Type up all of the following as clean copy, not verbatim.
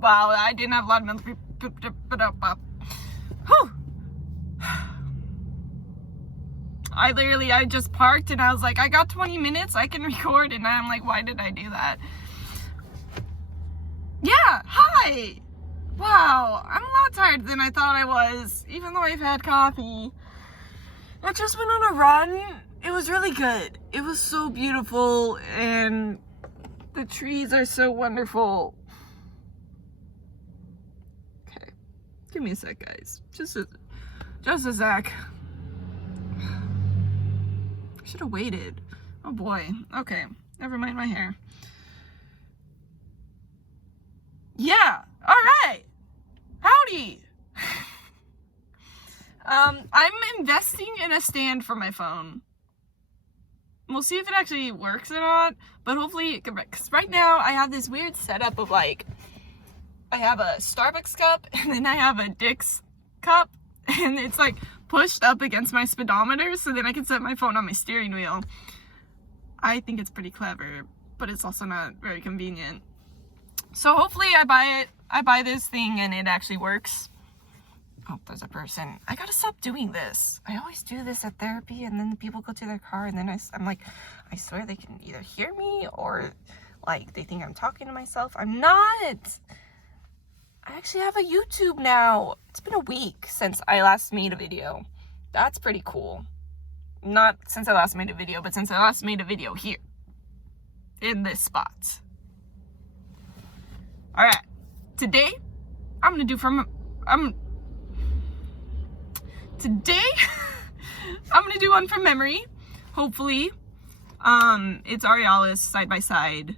Wow, I didn't have a lot of milk. Whew. I just parked and I was like, I got 20 minutes, I can record, and I'm like, why did I do that? Yeah, hi! Wow, I'm a lot tired than I thought I was, even though I've had coffee. I just went on a run. It was really good. It was so beautiful, and the trees are so wonderful. Okay, give me a sec, guys. Just a sec. I should have waited. Oh boy. Okay, never mind my hair. Yeah, all right. Howdy. I'm investing in a stand for my phone. We'll see if it actually works or not, but hopefully, because right now I have this weird setup of like, I have a Starbucks cup and then I have a Dick's cup, and it's like pushed up against my speedometer so then I can set my phone on my steering wheel. I think it's pretty clever, but it's also not very convenient. So hopefully I buy this thing and it actually works. Oh, there's a person. I gotta stop doing this. I always do this at therapy, and then people go to their car, and then I'm like, I swear they can either hear me or like they think I'm talking to myself. I'm not. I actually have a YouTube now. It's been a week since I last made a video. That's pretty cool. Not since I last made a video, but since I last made a video here in this spot. All right, today I'm gonna do one from memory, hopefully. It's Auriolus side by side.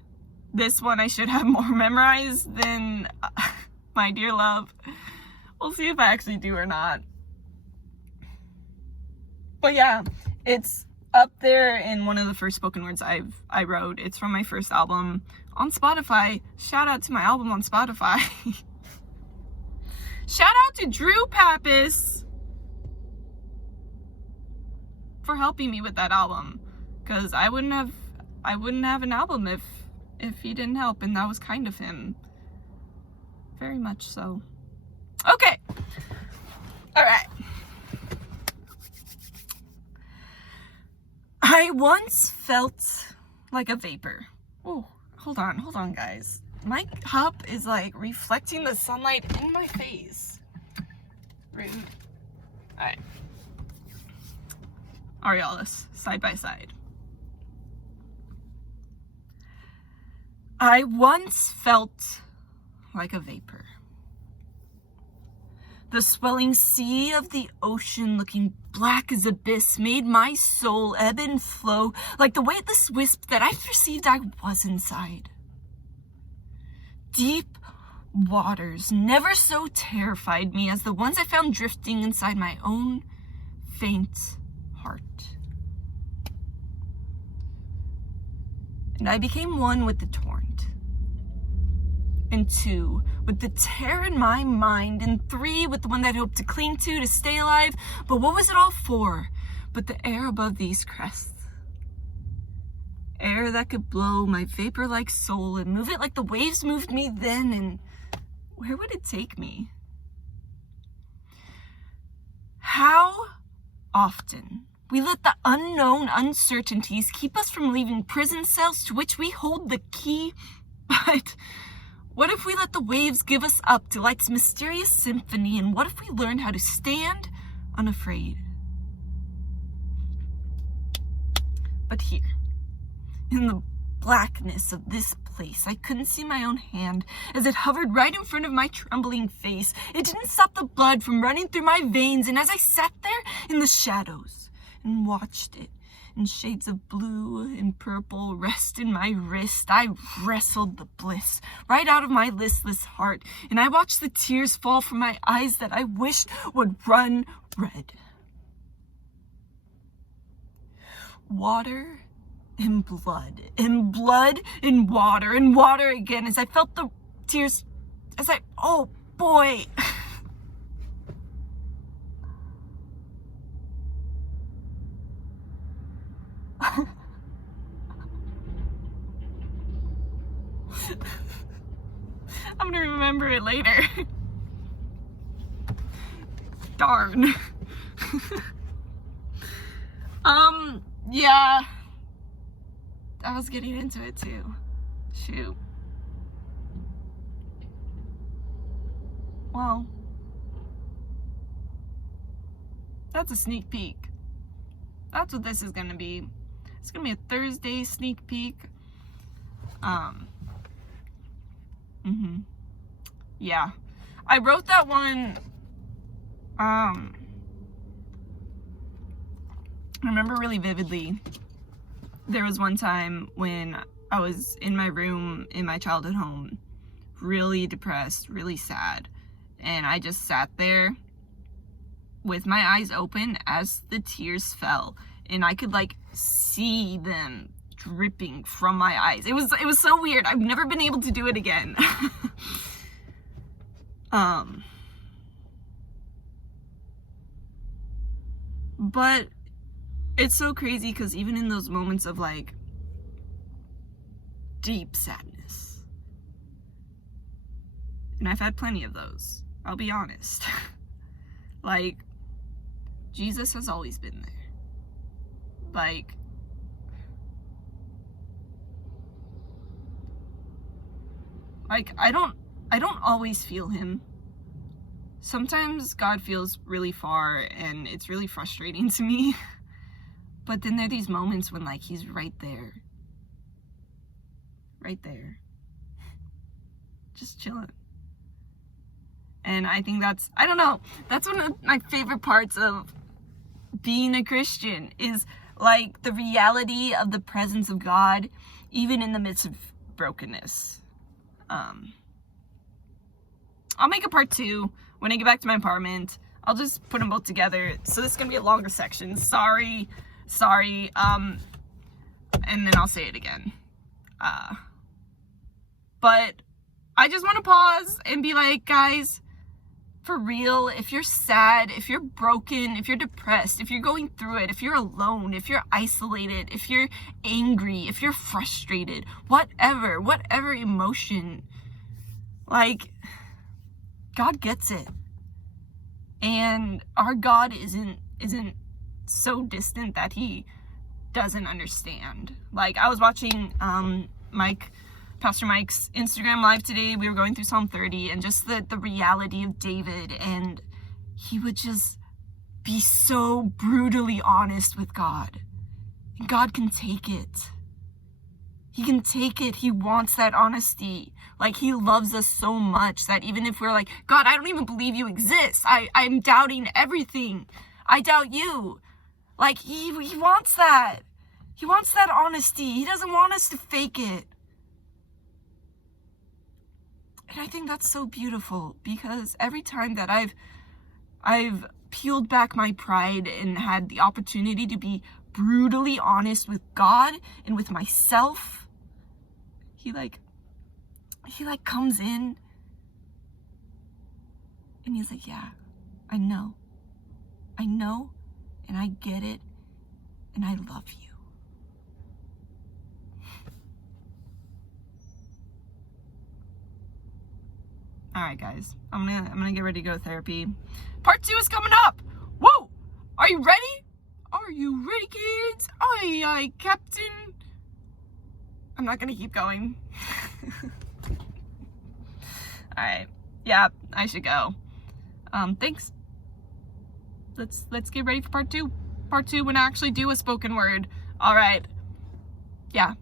This one I should have more memorized than My Dear Love. We'll see if I actually do or not. But yeah, it's up there in one of the first spoken words I wrote. It's from my first album on Spotify. Shout out to my album on Spotify. Shout out to Drew Pappas for helping me with that album, because I wouldn't have an album if he didn't help, and that was kind of him. Very much so. Okay. All right. I once felt like a vapor. Oh, hold on, guys. My cup is like reflecting the sunlight in my face. Rude. All right. Auriolus, side by side. I once felt like a vapor. The swelling sea of the ocean, looking black as abyss, made my soul ebb and flow like the weightless wisp that I perceived I was inside. Deep waters never so terrified me as the ones I found drifting inside my own faint heart. And I became one with the torrent, and two with the terror in my mind, and three with the one that I hoped to cling to stay alive. But what was it all for but the air above these crests? Air that could blow my vapor-like soul and move it like the waves moved me then, and where would it take me? How often we let the unknown uncertainties keep us from leaving prison cells to which we hold the key. But what if we let the waves give us up to life's mysterious symphony? And what if we learned how to stand unafraid? But here, in the blackness of this place, I couldn't see my own hand as it hovered right in front of my trembling face. It didn't stop the blood from running through my veins, and as I sat there in the shadows and watched it in shades of blue and purple rest in my wrist, I wrestled the bliss right out of my listless heart, and I watched the tears fall from my eyes that I wished would run red. Water and blood, and blood and water again, as I felt the tears, oh boy. I'm gonna remember it later. Darn. Yeah. I was getting into it too. Shoot. Well, that's a sneak peek. That's what this is gonna be. It's gonna be a Thursday sneak peek. Yeah. I wrote that one, I remember really vividly. There was one time when I was in my room in my childhood home, really depressed, really sad, and I just sat there with my eyes open as the tears fell, and I could like see them dripping from my eyes. It was so weird. I've never been able to do it again. But it's so crazy because even in those moments of like deep sadness, and I've had plenty of those, I'll be honest, like Jesus has always been there. Like, I don't always feel him. Sometimes God feels really far and it's really frustrating to me. But then there are these moments when like he's right there. Right there. Just chilling. And I think that's, I don't know, that's one of my favorite parts of being a Christian, is like the reality of the presence of God, even in the midst of brokenness. I'll make a part 2 when I get back to my apartment. I'll just put them both together. So this is gonna be a longer section. Sorry. And then I'll say it again. But I just want to pause and be like, guys, for real, if you're sad, if you're broken, if you're depressed, if you're going through it, if you're alone, if you're isolated, if you're angry, if you're frustrated, whatever emotion, like, God gets it. And our God isn't so distant that he doesn't understand. Like, I was watching Pastor Mike's Instagram live today. We were going through Psalm 30 and just the reality of David, and he would just be so brutally honest with God. And God can take it. He can take it. He wants that honesty. Like, he loves us so much that even if we're like, God, I don't even believe you exist. I'm doubting everything. I doubt you. Like, he wants that. He wants that honesty. He doesn't want us to fake it. And I think that's so beautiful, because every time that I've peeled back my pride and had the opportunity to be brutally honest with God and with myself, he comes in and he's like, yeah, I know, and I get it, and I love you. All right, guys, I'm gonna get ready to go to therapy. Part 2 is coming up. Whoa, are you ready? Are you ready, kids? Aye, aye, Captain. I'm not gonna keep going. All right, yeah, I should go. Thanks. Let's get ready for part 2. Part 2 when I actually do a spoken word. All right, yeah.